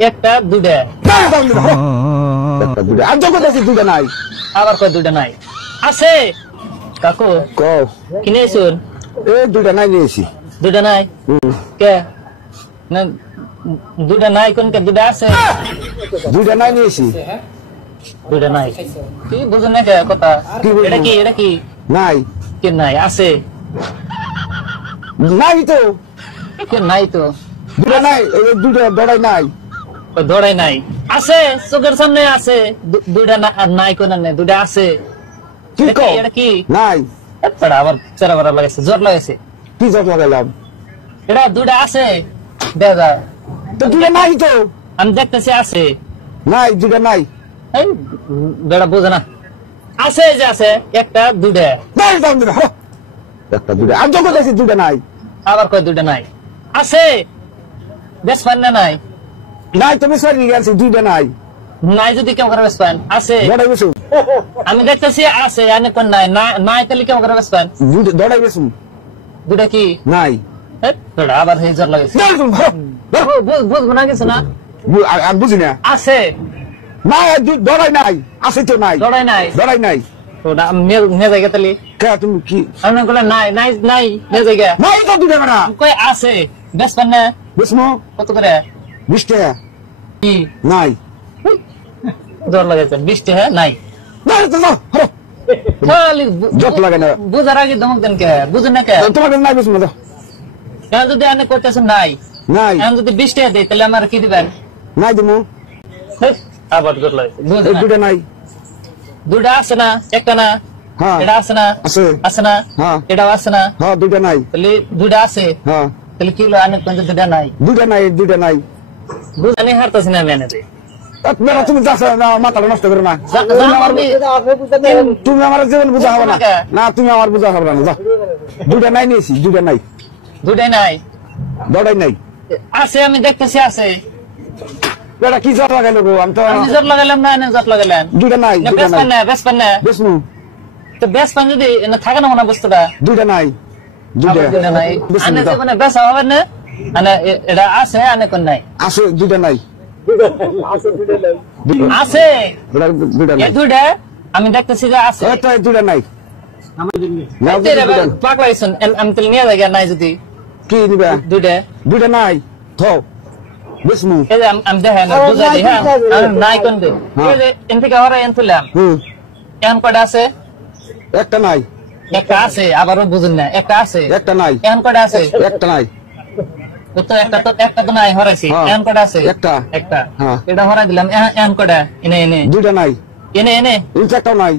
একটা দুটা একটা দুটা আর যখন আছে দুটা নাই আবার কয় দুটা নাই আছে কাকু কও কিনেছুন এ দুটা নাই নিয়েছি দুটা নাই কে না দুটা নাই কোন কে দুটা আছে দুটা নাই নিয়েছি দুটা নাই তুই বুঝুন না কে কথা কি বুঝবো? এটা কি নাই কে নাই আছে নাই তো কে নাই তো দুটা নাই এই দুটা দড়াই নাই দৌড়াই নাই আছে চোখের সামনে আছে দুটা নাই কোন নাই দুটা আছে কি এটা কও এটা কি নাই এতটা আবার চেরা বেড়া লাগাইছে জ্বর লাগাইছে কি জট লাগাইলাম এটা দুটা আছে দেখা তো দুটা নাই তো আমি দেখতেছি আছে নাই দুটা নাই এই বেড়া বোঝে না আছে যে আছে একটা দুটা নাই দাম দুটা একটা দুটা আর যখন আছে দুটা নাই আবার কয় দুটা নাই আছে বেশ পান না নাই নাই তুমি সরি গেছে দুটা নাই নাই যদি কেমন করে বেশ পান আছে দড়াই গেছো আমি দেখতেছি আছে আনে কোন নাই নাই তাহলে কেমন করে বেশ পান দুটা দড়াই গেছো দুটা কি নাই এই বেড়া আবার হে জ্বর লাগাইছে বুঝবো না কিছু না আর বুঝি না আছে নাই দড়াই নাই আছে তো নাই দৌড়াই নাই দড়াই নাই ওটা নিয়ে যাই তাহলে কে তুমি কি আমি বলে নাই নাই নাই নিয়ে যাই নাই তো দুটা বেড়া কয় আছে বেশ পান না বুঝমো কত করে 20 টাকা কি নাই জ্বর লাগাইছে 20 টাকা নাই নাই তো দাও হ্যাঁ খালি জট লাগে না বুঝার আগে ধমক দেন কে বুঝুন না কে তোমার কাছে নাই বুঝমো দাও এখন যদি আপনি করতেছেন নাই নাই এখন যদি 20 টাকা দেয় তাহলে আমার কি দিবেন নাই দিমু হেই, আবার জ্বর লাগাইছে বুঝুন এই না। দুটা নাই দুটা আছে না একটা না হ্যাঁ এটা আছে না আছে আছে না হ্যাঁ এটাও আছে না হ্যাঁ দুটা নাই তাহলে দুটা আছে হ্যাঁ তাহলে কি হলো আনে কোন দুটা নাই দুটা নাই বুঝানি হারতাছি না আমি এনে আপনারা তুমি যাচ্ছ না মাথাটা নষ্ট করো না তুমি আমার জীবন বুঝা হবে না না তুমি আমার বুঝা হবে না যাও দুটা নাই নিয়েছি দুটা নাই দুটাই নাই দড়াই নাই আছে আমি দেখতেছি আছে এটা কি জট লাগাইলো গো আমি তো আমি জট লাগাইলাম না এনে জট লাগাইলেন দুটা নাই না দুটা বেশ পান নাই না বেশ পান না বুঝমু তো বেশ পান যদি এনে থাকে না মনে বস্তুটা দুটা নাই দুটা আবার দুটা নাই বুঝমু আনে দাও। জীবনে বেশ হবে না আনে এটা আছে আনে কোন নাই আছে দুটা নাই আছে দুটা এই নাই দুইটা আমি দেখতেছি যে আছে এটা দুটা নাই নাও তেরে দুটা পাগলা হইছেন আমি তাহলে নিয়ে যাই নাই যদি কি নিবা দুইটা দুটা নাই থো বুঝমু এই যে আমি দেখেন বুঝাই দিই হ্যাঁ আমি নাই কোন দিন এই যে এন থেকে ওরা এন তুললাম এখন কয়টা আছে একটা নাই একটা আছে আবারও বুঝুন না একটা আছে একটা নাই এখন কয়টা আছে একটা নাই ও তো একটা তো নাই হরাইছি হ্যাঁ। এখন কয়টা আছে একটা। একটা হ্যাঁ। এটা হরাই দিলাম এখন কয়টা এনে এনে দুটা নাই এনে এনে একটাও নাই